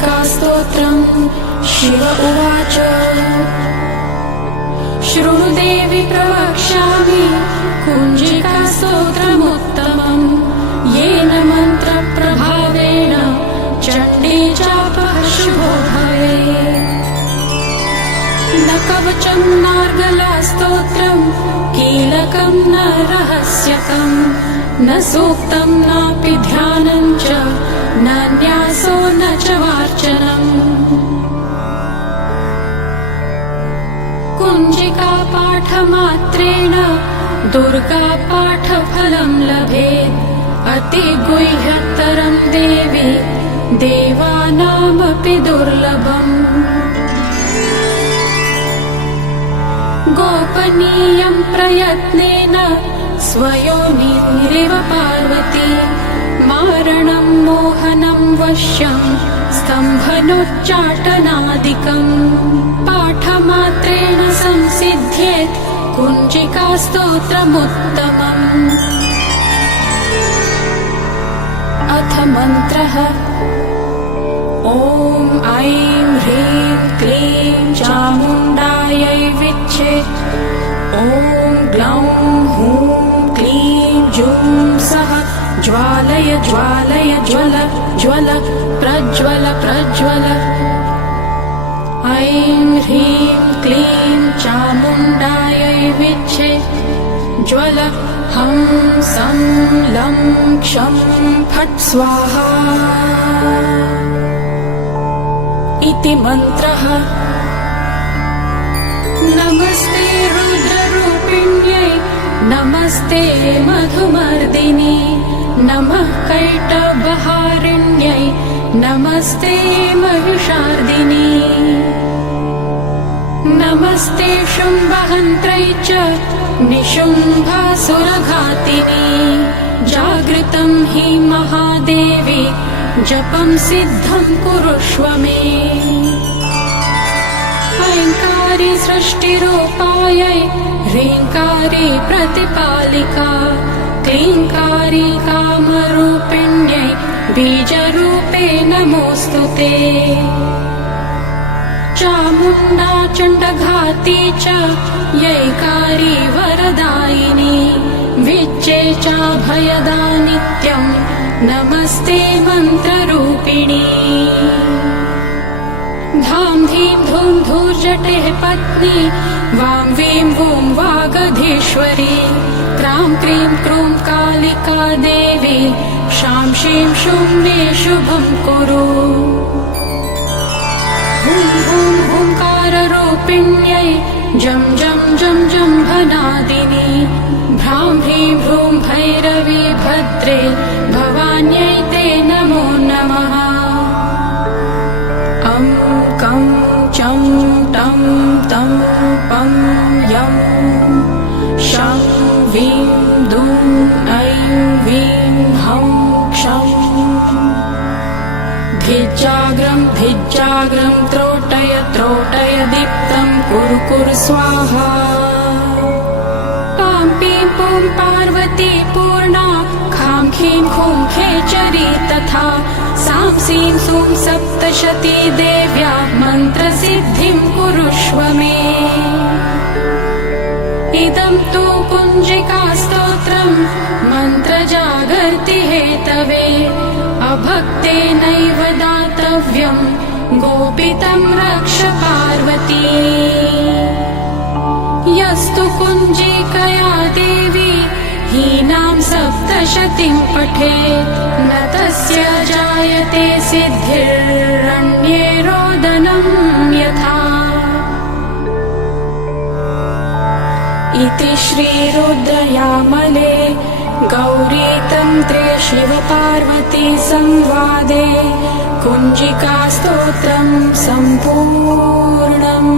कुञ्जिकास्तोत्रम् शिव उवाच शृणु देवि प्रवक्ष्यामि कुञ्जिकास्तोत्रमुत्तमम् येन मन्त्रप्रभावेण चण्डी चापः शुभो भवेत्। न कवचं नार्गलास्तोत्रम् कीलकं न रहस्यकम् न सूक्तं नापि ध्यानं च न न्यासो न च वार्चनम्। कुञ्जिका पाठमात्रेण दुर्गा पाठफलं लभेत् अतिगुह्यतरं देवी देवानामपि दुर्लभम्। गोपनीयं प्रयत्नेन स्वयोनिरिव पार्वती मारणं मोहनं वश्यं स्तम्भनोच्चाटनादिकम् पाठमात्रेण संसिद्ध्येत् कुञ्जिकास्तोत्रमुत्तमम्। अथ मन्त्रः ॐ ऐं ह्रीं क्लीं चामुण्डायै विच्छे ॐ ग्लौं हूं क्लीं जूं सः ज्वालय ज्वालय ज्वल ज्वल प्रज्वल प्रज्वल। ऐं ह्रीं क्लीं चामुण्डायै विच्छे ज्वल हं सं लं क्षं फट् स्वाहा इति मन्त्रः। नमस्ते रुद्ररूपिण्यै नमस्ते मधुमर्दिनी नमः कैटभहारिण्यै नमस्ते महिषार्दिनी नमस्ते शुम्भहन्त्रै च निशुम्भासुरघातिनी जागृतं हि महादेवी जपं सिद्धं कुरुष्व मे। ऐङ्कारी सृष्टिरूपायै ह्रीङ्कारी प्रतिपालिका क्लीङ्कारी कामरूपिण्यै बीजरूपे नमोऽस्तु ते। चामुण्डा चण्डघाती च यैकारी वरदायिनी विच्चे चाभयदा नित्यं नमस्ते मन्त्ररूपिणी। धां धीं धूं धूर्जटेः पत्नी वां वीं वूं वागधीश्वरी क्रां क्रीं क्रूं कालिका देवी शां शीं शूं मे शुभं कुरु। हुं हुं हुंकाररूपिण्यै जं जं जं जम्भनादिनी भ्रां ह्रीं भ्रूं भैरवी भद्रे भवान्यै ते नमो नमः। अं कं चं टं तं पं यं शं वीं दूं ऐं वीं हं क्षं भिज्जाग्रं भिज्जाग्रं त्रोटय त्रोटय दीप्तं कुरु कुरु स्वाहा। पां पीं पूं पार्वती पूर्णा खां खीं खूं खेचरी तथा सां सीं सूं सप्तशती देव्या मन्त्रसिद्धिं कुरुष्व मे। इदं तु कुञ्जिकास्तोत्रं मन्त्रजागर्ति हेतवे अभक्तेनैव दातव्यं गोपितं रक्ष पार्वती। यस्तु कुञ्जिकया देवी हीनां सप्तशतीं पठेत् न तस्य जायते सिद्धिरन्ये रोदनं यथा। इति श्रीरुद्रयामले गौरीतन्त्रे शिवपार्वती संवादे कुञ्जिकास्तोत्रं सम्पूर्णम्।